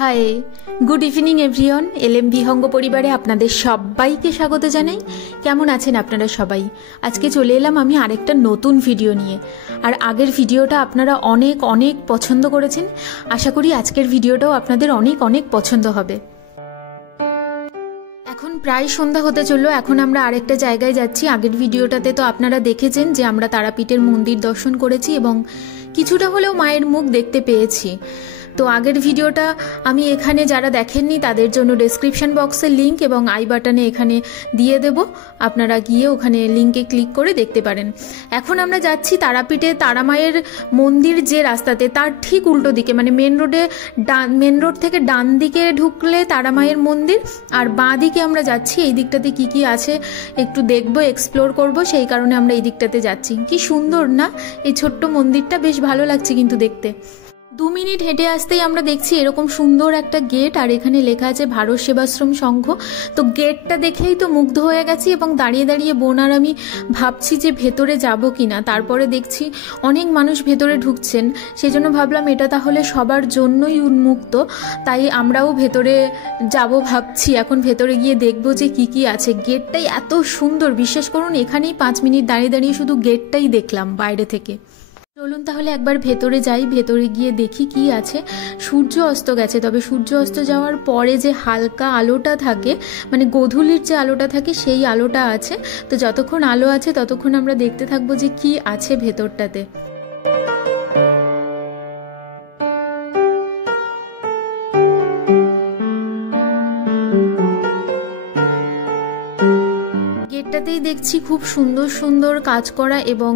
High, good evening everyone. এলএম বিহঙ্গ পরিবারে আপনাদের সবাইকে স্বাগত জানাই। কেমন আছেন আপনারা সবাই? আজকে চলে এলাম আমি আরেকটা নতুন ভিডিও নিয়ে। আর আগের ভিডিওটা আপনারা অনেক অনেক পছন্দ করেছেন। আশা করি আজকের ভিডিওটাও আপনাদের অনেক অনেক পছন্দ হবে। এখন প্রায় সন্ধ্যা হতে চললো। এখন আমরা আরেকটা জায়গায় যাচ্ছি। আগের ভিডিওটাতে তো আপনারা দেখেছেন যে আমরা তারাপীঠের মন্দির দর্শন করেছি এবং কিছুটা হলেও মায়ের মুখ দেখতে পেয়েছি। তো আগের ভিডিওটা আমি এখানে যারা দেখেননি তাদের জন্য ডেসক্রিপশন বক্সে লিঙ্ক এবং আই বাটনে এখানে দিয়ে দেব, আপনারা গিয়ে ওখানে লিঙ্কে ক্লিক করে দেখতে পারেন। এখন আমরা যাচ্ছি তারাপীঠে তারামায়ের মন্দির যে রাস্তাতে, তার ঠিক উল্টো দিকে, মানে মেন রোড থেকে ডান দিকে ঢুকলে তারামায়ের মন্দির, আর বাঁ দিকে আমরা যাচ্ছি। এই দিকটাতে কি কি আছে একটু দেখবো, এক্সপ্লোর করব, সেই কারণে আমরা এই দিকটাতে যাচ্ছি। কি সুন্দর না এই ছোট্ট মন্দিরটা, বেশ ভালো লাগছে কিন্তু দেখতে। 2 মিনিট হেঁটে আসতেই আমরা দেখছি এরকম সুন্দর একটা গেট, আর এখানে লেখা আছে ভারত সেবাশ্রম সংঘ। তো গেটটা দেখেই তো মুগ্ধ হয়ে গেছি এবং দাঁড়িয়ে দাঁড়িয়ে বোন আর আমি ভাবছি যে ভেতরে যাব কি না। তারপরে দেখছি অনেক মানুষ ভেতরে ঢুকছেন, সেজন্য ভাবলাম এটা তাহলে সবার জন্যই উন্মুক্ত, তাই আমরাও ভেতরে যাব ভাবছি। এখন ভেতরে গিয়ে দেখবো যে কি কি আছে। গেটটাই এত সুন্দর, বিশ্বাস করুন এখানেই 5 মিনিট দাঁড়িয়ে দাঁড়িয়ে শুধু গেটটাই দেখলাম বাইরে থেকে। চলুন তাহলে একবার ভেতরে যাই, ভেতরে গিয়ে দেখি কি আছে। সূর্য অস্ত গেছে, তবে সূর্য অস্ত যাওয়ার পরে যে হালকা আলোটা থাকে, মানে গোধূলির যে আলোটা থাকে সেই আলোটা আছে। তো যতক্ষণ আলো আছে ততক্ষণ আমরা দেখতে থাকবো যে কি আছে ভেতরটাতে। গেটটাতেই দেখছি খুব সুন্দর সুন্দর কাজ করা এবং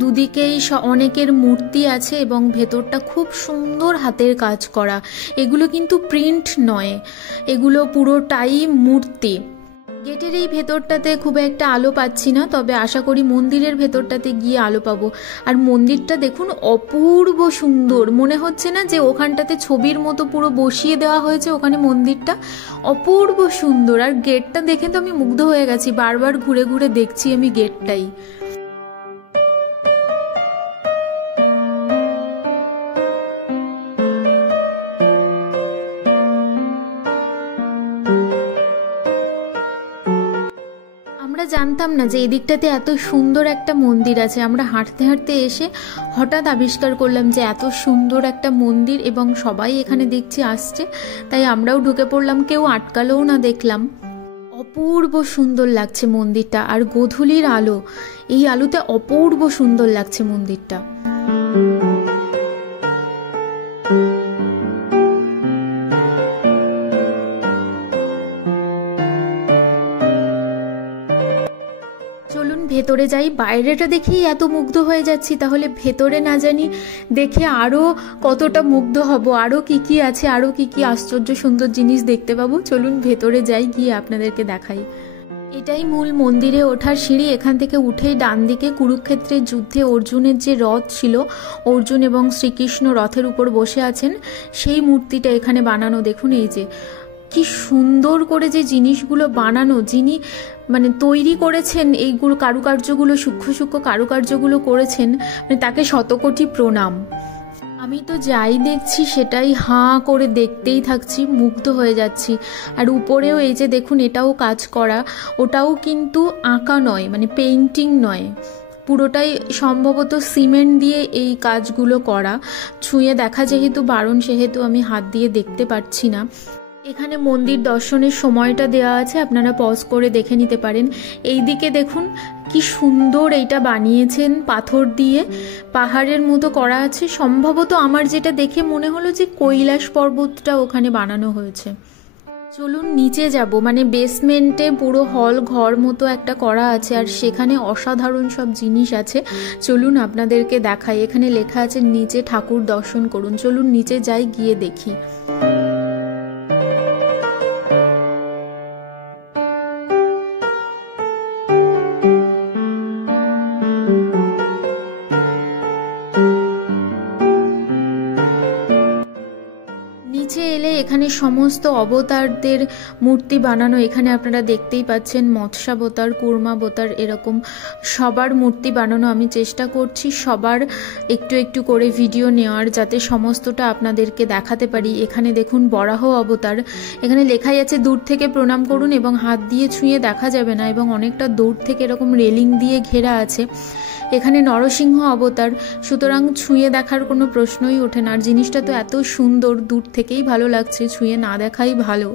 দুদিকেই অনেকের মূর্তি আছে এবং ভেতরটা খুব সুন্দর হাতের কাজ করা। এগুলো কিন্তু প্রিন্ট নয়, এগুলো পুরোটাই মূর্তি। গেটের এই ভেতরটাতে খুব একটা আলো পাচ্ছি না, তবে আশা করি মন্দিরের ভেতরটাতে গিয়ে আলো পাবো। আর মন্দিরটা দেখুন অপূর্ব সুন্দর, মনে হচ্ছে না যে ওখানটাতে ছবির মতো পুরো বসিয়ে দেওয়া হয়েছে ওখানে মন্দিরটা। অপূর্ব সুন্দর। আর গেটটা দেখে তো আমি মুগ্ধ হয়ে গেছি, বারবার ঘুরে ঘুরে দেখছি আমি গেটটাই। আমরা জানতাম না যে এই দিকটাতে এত সুন্দর একটা মন্দির আছে। আমরা হাঁটতে হাঁটতে এসে হঠাৎ আবিষ্কার করলাম যে এত সুন্দর একটা মন্দির এবং সবাই এখানে দেখছি আসছে, তাই আমরাও ঢুকে পড়লাম, কেউ আটকালোও না দেখলাম। অপূর্ব সুন্দর লাগছে মন্দিরটা, আর গোধূলির আলো, এই আলোতে অপূর্ব সুন্দর লাগছে মন্দিরটা। চলুন ভেতরে যাই। বাইরেটা দেখেই এত মুগ্ধ হয়ে যাচ্ছি, তাহলে ভেতরে না জানি দেখে আরও কতটা মুগ্ধ হব, আরও কি কি আছে, আরও কি কি আশ্চর্য সুন্দর জিনিস দেখতে পাবো। চলুন ভেতরে যাই, গিয়ে আপনাদেরকে দেখাই। এটাই মূল মন্দিরে ওঠার সিঁড়ি। এখান থেকে উঠেই ডান দিকে কুরুক্ষেত্রের যুদ্ধে অর্জুনের যে রথ ছিল, অর্জুন এবং শ্রীকৃষ্ণ রথের উপর বসে আছেন, সেই মূর্তিটা এখানে বানানো। দেখুন এই যে কি সুন্দর করে যে জিনিসগুলো বানানো, যিনি মানে তৈরি করেছেন এইগুলো, কারুকার্যগুলো, সূক্ষ্ম সূক্ষ্ম কারুকার্যগুলো করেছেন, মানে তাকে শতকোটি প্রণাম। আমি তো যাই দেখছি সেটাই হাঁ করে দেখতেই থাকছি, মুগ্ধ হয়ে যাচ্ছি। আর উপরেও এই যে দেখুন, এটাও কাজ করা, ওটাও কিন্তু আঁকা নয়, মানে পেইন্টিং নয়, পুরোটাই সম্ভবত সিমেন্ট দিয়ে এই কাজগুলো করা। ছুঁয়ে দেখা যেহেতু বারণ, সেহেতু আমি হাত দিয়ে দেখতে পাচ্ছি না। এখানে মন্দির দর্শনের সময়টা দেওয়া আছে, আপনারা পজ করে দেখে নিতে পারেন। এই দিকে দেখুন কি সুন্দর এইটা বানিয়েছেন, পাথর দিয়ে পাহাড়ের মতো করা আছে। সম্ভবত আমার যেটা দেখে মনে হলো যে কৈলাস পর্বতটা ওখানে বানানো হয়েছে। চলুন নিচে যাব, মানে বেসমেন্টে পুরো হল ঘর মতো একটা করা আছে, আর সেখানে অসাধারণ সব জিনিস আছে। চলুন আপনাদেরকে দেখাই। এখানে লেখা আছে নিচে ঠাকুর দর্শন করুন। চলুন নিচে যাই, গিয়ে দেখি। নিচে এলে এখানে সমস্ত অবতারদের মূর্তি বানানো, এখানে আপনারা দেখতেই পাচ্ছেন মৎস্যাবতার, কুর্মাবতার, এরকম সবার মূর্তি বানানো। আমি চেষ্টা করছি সবার একটু একটু করে ভিডিও নেওয়ার, যাতে সমস্তটা আপনাদেরকে দেখাতে পারি। এখানে দেখুন বরাহ অবতার, এখানে লেখাই আছে দূর থেকে প্রণাম করুন এবং হাত দিয়ে ছুঁয়ে দেখা যাবে না, এবং অনেকটা দূর থেকে এরকম রেলিং দিয়ে ঘেরা আছে। এখানে নরসিংহ অবতার, সুতরাং ছুঁয়ে দেখার কোনো প্রশ্নই ওঠে না। আর জিনিসটা তো এত সুন্দর, দূর থেকেই ভালো লাগছে, ছুঁয়ে না দেখাই ভালো।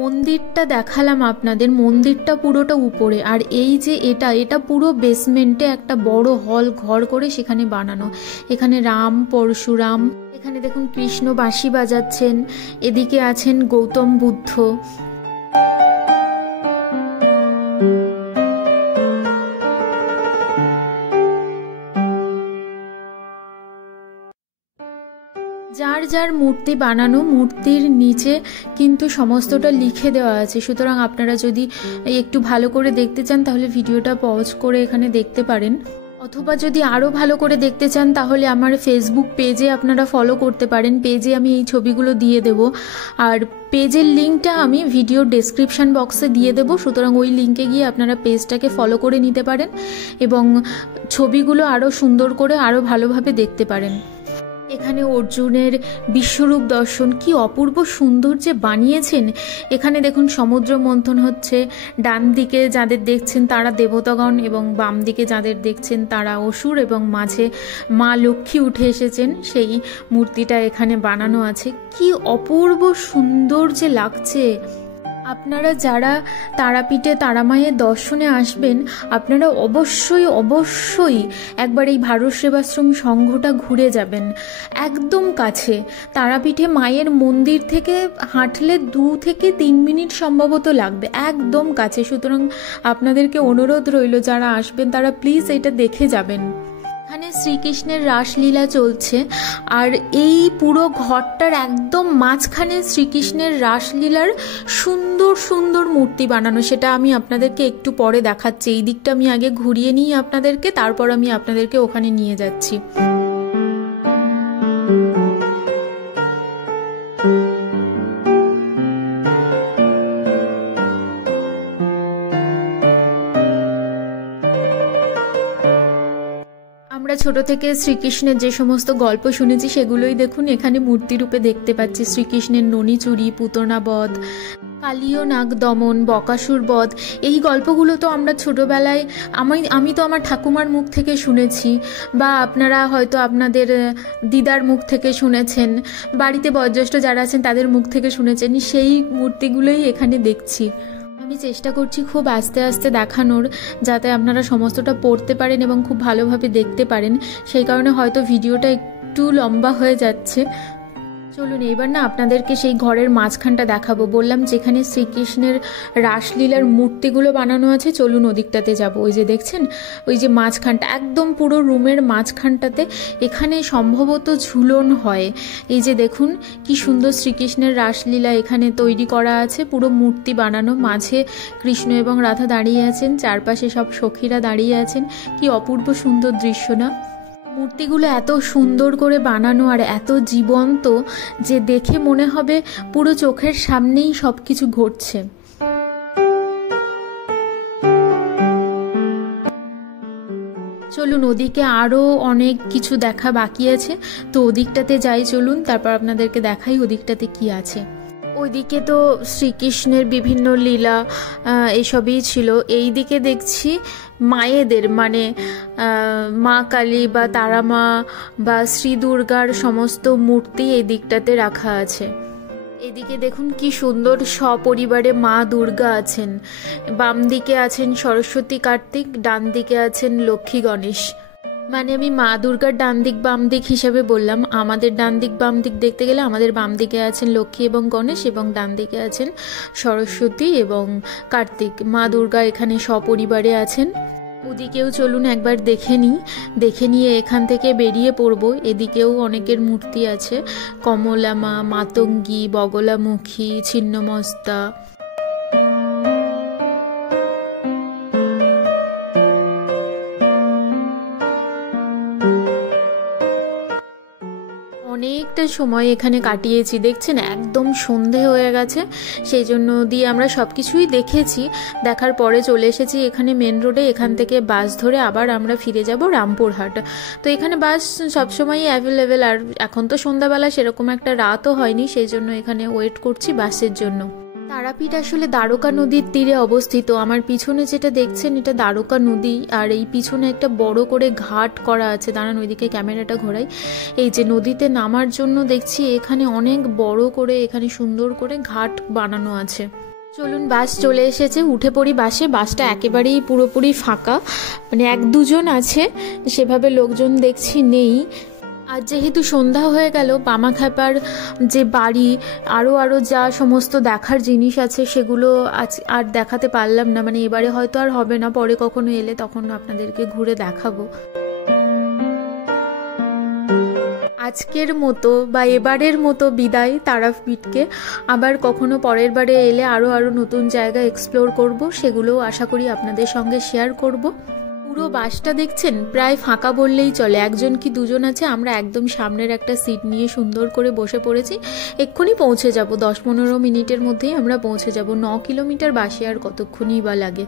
মন্দিরটা দেখালাম আপনাদের, মন্দিরটা পুরোটা উপরে, আর এই যে এটা পুরো বেসমেন্টে একটা বড় হল ঘর করে সেখানে বানানো। এখানে রাম, পরশুরাম, এখানে দেখুন কৃষ্ণ বাঁশি বাজাচ্ছেন, এদিকে আছেন গৌতম বুদ্ধ। যার যার মূর্তি বানানো, মূর্তির নিচে কিন্তু সমস্তটা লিখে দেওয়া আছে, সুতরাং আপনারা যদি একটু ভালো করে দেখতে চান তাহলে ভিডিওটা পজ করে এখানে দেখতে পারেন, অথবা যদি আরও ভালো করে দেখতে চান তাহলে আমার ফেসবুক পেজে আপনারা ফলো করতে পারেন। পেজে আমি এই ছবিগুলো দিয়ে দেব, আর পেজের লিঙ্কটা আমি ভিডিও ডেসক্রিপশান বক্সে দিয়ে দেব, সুতরাং ওই লিঙ্কে গিয়ে আপনারা পেজটাকে ফলো করে নিতে পারেন এবং ছবিগুলো আরও সুন্দর করে আরও ভালোভাবে দেখতে পারেন। এখানে অর্জুনের বিশ্বরূপ দর্শন, কি অপূর্ব সুন্দর যে বানিয়েছেন। এখানে দেখুন সমুদ্র মন্থন হচ্ছে, ডান দিকে যাদের দেখছেন তারা দেবতাগণ এবং বাম দিকে যাদের দেখছেন তারা অসুর, এবং মাঝে মা লক্ষ্মী উঠে এসেছেন, সেই মূর্তিটা এখানে বানানো আছে। কি অপূর্ব সুন্দর যে লাগছে। আপনারা যারা তারাপীঠে তারামায়ের দর্শনে আসবেন, আপনারা অবশ্যই অবশ্যই একবার এই ভারত সেবাশ্রম সংঘটা ঘুরে যাবেন। একদম কাছে, তারাপীঠে মায়ের মন্দির থেকে হাঁটলে 2 থেকে 3 মিনিট সম্ভবত লাগবে, একদম কাছে। সুতরাং আপনাদেরকে অনুরোধ রইল, যারা আসবেন তারা প্লিজ এটা দেখে যাবেন। এখানে শ্রীকৃষ্ণের রাসলীলা চলছে, আর এই পুরো ঘরটার একদম মাঝখানে শ্রীকৃষ্ণের রাসলীলার সুন্দর সুন্দর মূর্তি বানানো, সেটা আমি আপনাদেরকে একটু পরে দেখাচ্ছি। এই দিকটা আমি আগে ঘুরিয়ে নিই আপনাদেরকে, তারপর আমি আপনাদেরকে ওখানে নিয়ে যাচ্ছি। আমরা ছোট থেকে শ্রীকৃষ্ণের যে সমস্ত গল্প শুনেছি সেগুলোই দেখুন এখানে মূর্তি রূপে দেখতে পাচ্ছি। শ্রীকৃষ্ণের ননী চুরি, পুতনা বধ, কালীয় নাগ দমন, বকাসুর বধ, এই গল্পগুলো তো আমরা ছোটবেলায় আমি তো আমার ঠাকুমার মুখ থেকে শুনেছি, বা আপনারা হয়তো আপনাদের দিদার মুখ থেকে শুনেছেন, বাড়িতে বয়োজ্যেষ্ঠ যারা আছেন তাদের মুখ থেকে শুনেছেন। সেই মূর্তিগুলোই এখানে দেখছি। আমি চেষ্টা করছি খুব আস্তে আস্তে দেখানোর, যাতে আপনারা সমস্তটা পড়তে পারেন এবং খুব ভালোভাবে দেখতে পারেন। সেই কারণে হয়তো ভিডিওটা একটু লম্বা হয়ে যাচ্ছে। চলুন এবার না আপনাদেরকে সেই ঘরের মাঝখানটা দেখাবো। বললাম যেখানে শ্রীকৃষ্ণের রাসলীলার মূর্তিগুলো বানানো আছে, চলুন ওদিকটাতে যাব। ওই যে দেখছেন, ওই যে মাঝখানটা, একদম পুরো রুমের মাঝখানটাতে এখানে সম্ভবত ঝুলন হয়। এই যে দেখুন কি সুন্দর শ্রীকৃষ্ণের রাসলীলা এখানে তৈরি করা আছে, পুরো মূর্তি বানানো। মাঝে কৃষ্ণ এবং রাধা দাঁড়িয়ে আছেন, চারপাশে সব সখীরা দাঁড়িয়ে আছেন। কি অপূর্ব সুন্দর দৃশ্য না? মূর্তিগুলো এত সুন্দর করে বানানো আর এত জীবন্ত যে দেখে মনে হবে পুরো চোখের সামনেই সব কিছু ঘটছে। চলুন ওদিকে আরও অনেক কিছু দেখা বাকি আছে, তো ওদিকটাতে যাই চলুন, তারপর আপনাদেরকে দেখাই ওদিকটাতে কি আছে। ওইদিকে তো শ্রীকৃষ্ণের বিভিন্ন লীলা এসবই ছিল। এই দিকে দেখছি মায়েদের, মানে মা কালী বা তারা মা বা শ্রী দুর্গার সমস্ত মূর্তি এই দিকটাতে রাখা আছে। এদিকে দেখুন কি সুন্দর সপরিবারে মা দুর্গা আছেন। বাম দিকে আছেন সরস্বতী কার্তিক, ডান দিকে আছেন লক্ষ্মী গণেশ। মানে আমি মা দুর্গার ডান দিক বাম দিক হিসাবে বললাম। আমাদের ডান দিক বাম দিক দেখতে গেলে আমাদের বাম দিকে আছেন লক্ষ্মী এবং গণেশ, এবং ডান দিকে আছেন সরস্বতী এবং কার্তিক। মা দুর্গা এখানে সপরিবারে আছেন। ওদিকেও চলুন একবার দেখে নিয়ে এখান থেকে বেরিয়ে পড়ব। এদিকেও অনেকের মূর্তি আছে, কমলা মা, মাতঙ্গী, বগলামুখী, ছিন্নমস্তা। অনেকটা অনেকটা সময় এখানে কাটিয়েছি, দেখছেন একদম সন্ধে হয়ে গেছে, সেই জন্য দিয়ে আমরা সব কিছুই দেখেছি। দেখার পরে চলে এসেছি এখানে মেন রোডে, এখান থেকে বাস ধরে আবার আমরা ফিরে যাব রামপুরহাট। তো এখানে বাস সবসময়ই অ্যাভেলেবেল, আর এখন তো সন্ধ্যাবেলা সেরকম একটা রাতও হয়নি, সেই জন্য এখানে ওয়েট করছি বাসের জন্য। তারাপীঠ আসলে দ্বারকা নদীর তীরে অবস্থিত। আমার পিছনে যেটা দেখছেন এটা দ্বারকা নদী, আর এই পিছনে একটা বড় করে ঘাট করা আছে। দাঁড়ান ওইদিকে ক্যামেরাটা ঘোরাই। এই যে নদীতে নামার জন্য দেখছি এখানে অনেক বড় করে, এখানে সুন্দর করে ঘাট বানানো আছে। চলুন বাস চলে এসেছে, উঠে পড়ি বাসে। বাসটা একেবারেই পুরোপুরি ফাঁকা, মানে 1-2 আছে, সেভাবে লোকজন দেখছি নেই। আর যেহেতু সন্ধ্যা হয়ে গেল, বামাখ্যাপার যে বাড়ি আরও যা সমস্ত দেখার জিনিস আছে সেগুলো আজ আর দেখাতে পারলাম না, মানে এবারে হয়তো আর হবে না, পরে কখনো এলে তখন আপনাদেরকে ঘুরে দেখাবো। আজকের মতো বা এবারের মতো বিদায় তারাপীঠকে। আবার কখনো পরের বারে এলে আরও নতুন জায়গা এক্সপ্লোর করব, সেগুলোও আশা করি আপনাদের সঙ্গে শেয়ার করব। পুরো বাসটা দেখছেন প্রায় ফাঁকা বললেই চলে, 1 কি 2 আছে। আমরা একদম সামনের একটা সিট নিয়ে সুন্দর করে বসে পড়েছি। এক্ষুনি পৌঁছে যাব, 10-15 মিনিটের মধ্যেই আমরা পৌঁছে যাব। 9 কিলোমিটার বাসে আর কতক্ষণই বা লাগে।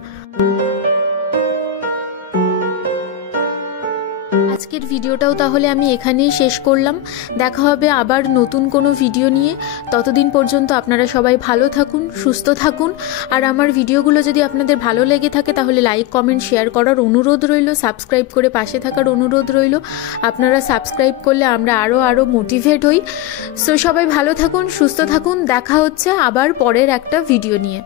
আজকের ভিডিওটাও তাহলে আমি এখানেই শেষ করলাম। দেখা হবে আবার নতুন কোনো ভিডিও নিয়ে। ততদিন পর্যন্ত আপনারা সবাই ভালো থাকুন, সুস্থ থাকুন। আর আমার ভিডিওগুলো যদি আপনাদের ভালো লেগে থাকে তাহলে লাইক, কমেন্ট, শেয়ার করার অনুরোধ রইল, সাবস্ক্রাইব করে পাশে থাকার অনুরোধ রইল। আপনারা সাবস্ক্রাইব করলে আমরা আরও মোটিভেট হই। সো সবাই ভালো থাকুন, সুস্থ থাকুন। দেখা হচ্ছে আবার পরের একটা ভিডিও নিয়ে।